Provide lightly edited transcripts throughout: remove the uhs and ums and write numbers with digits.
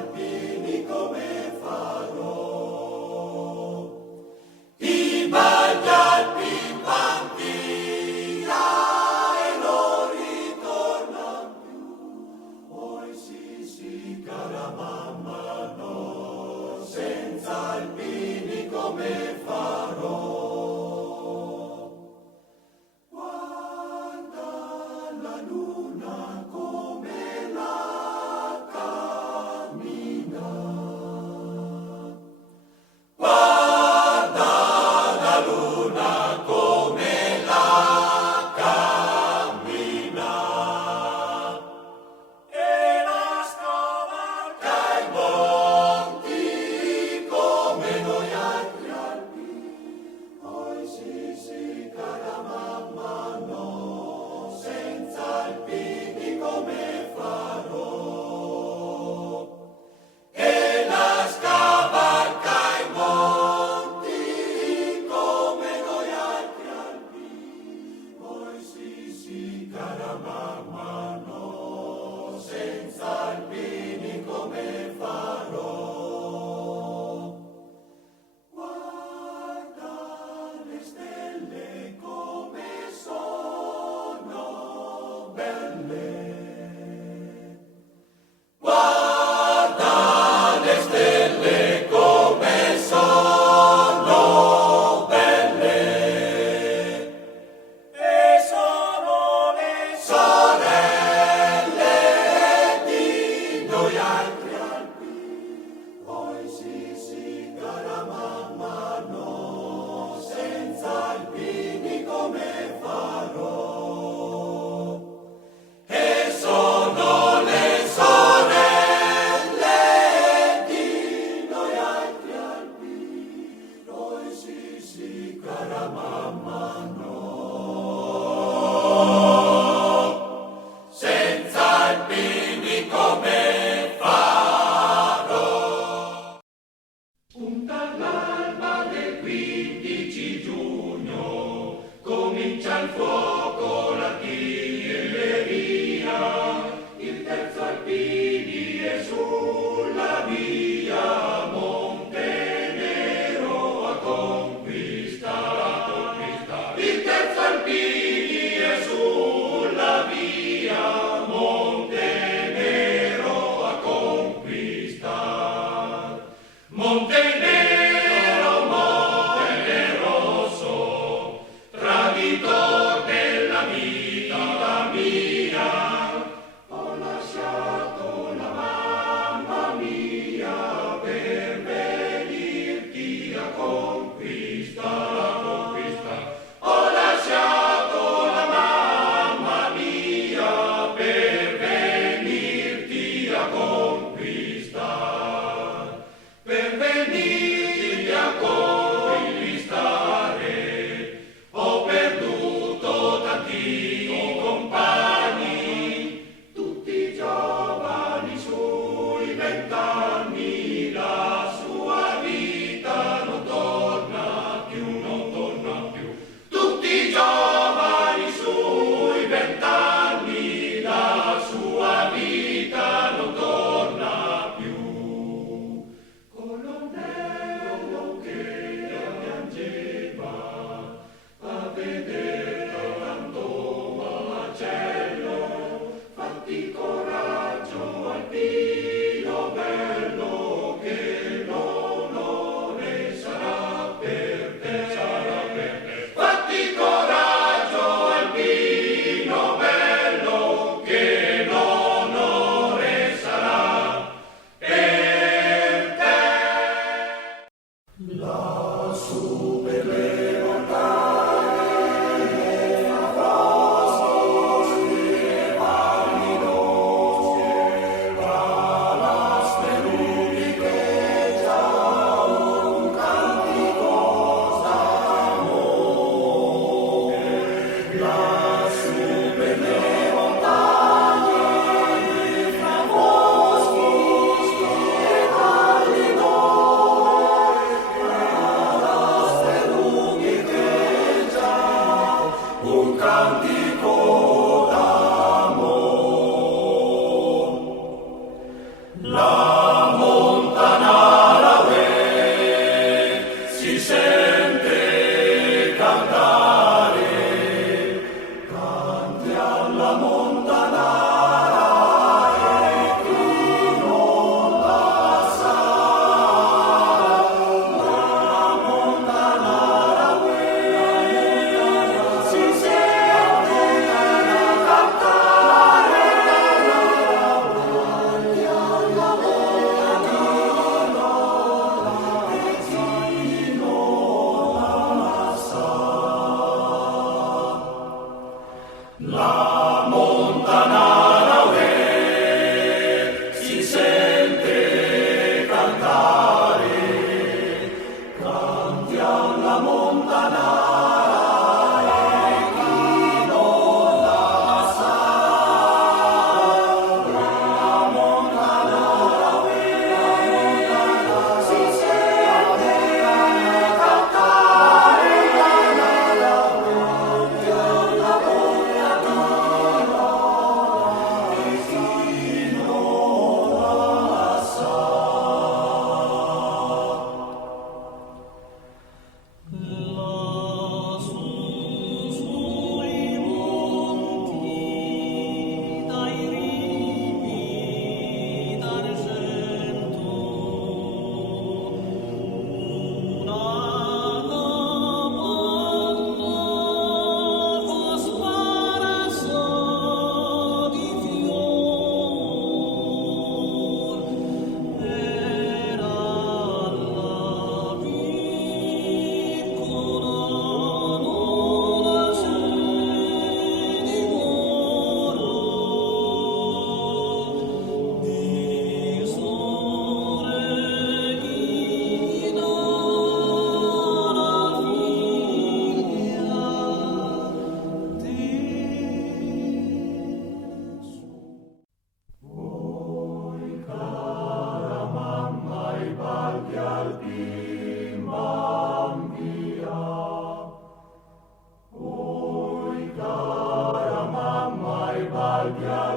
alpini come farò. I bagni alpini van via e non ritornan più. Oi sì, cara mamma, no, senza alpini come farò. Guarda la luna come la cammina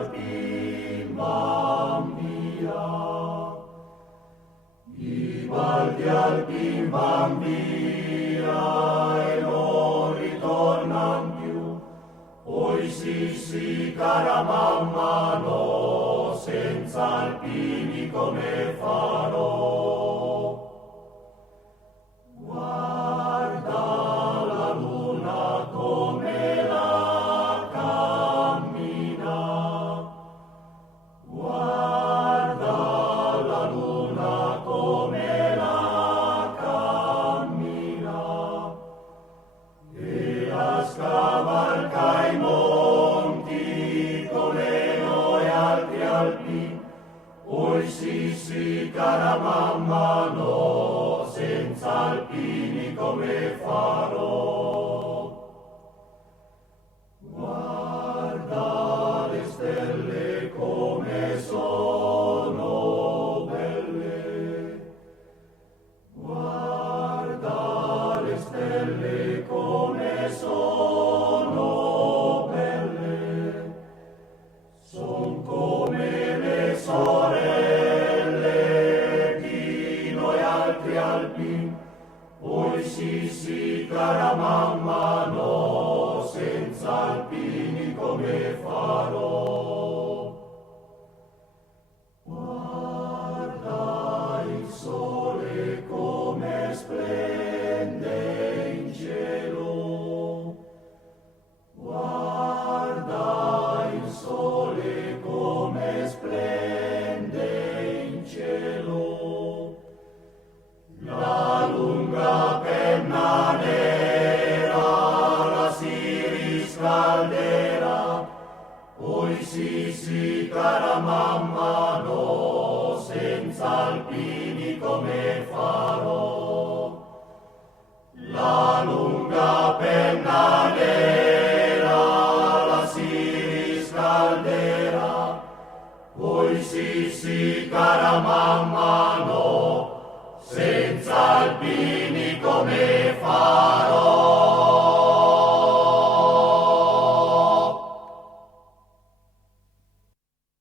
Alpi van via, i Baldi Alpi van via e non ritornan più. Oi sì, cara mamma, no, senza alpini come farò? Guarda la luna come la cammina, guarda la luna come la cammina, e la scavalca i monti come noi altri alpini. Oi sì, cara mamma, no, senza alpini come farò? Guarda le stelle come sono belle, guarda le stelle come sono belle, son come le sorelle di noi altri alpini. Oi sì, cara mamma, no, senza alpini come farò? Guarda il sole come splende in cielo, guarda il sole come splende in cielo, la lunga penna nera la si riscalderà. Oi sì, cara mamma, no, senza alpini come farò? La lunga penna nera la si riscalderà. Oi sì, cara mamma, no, senza alpini come farò?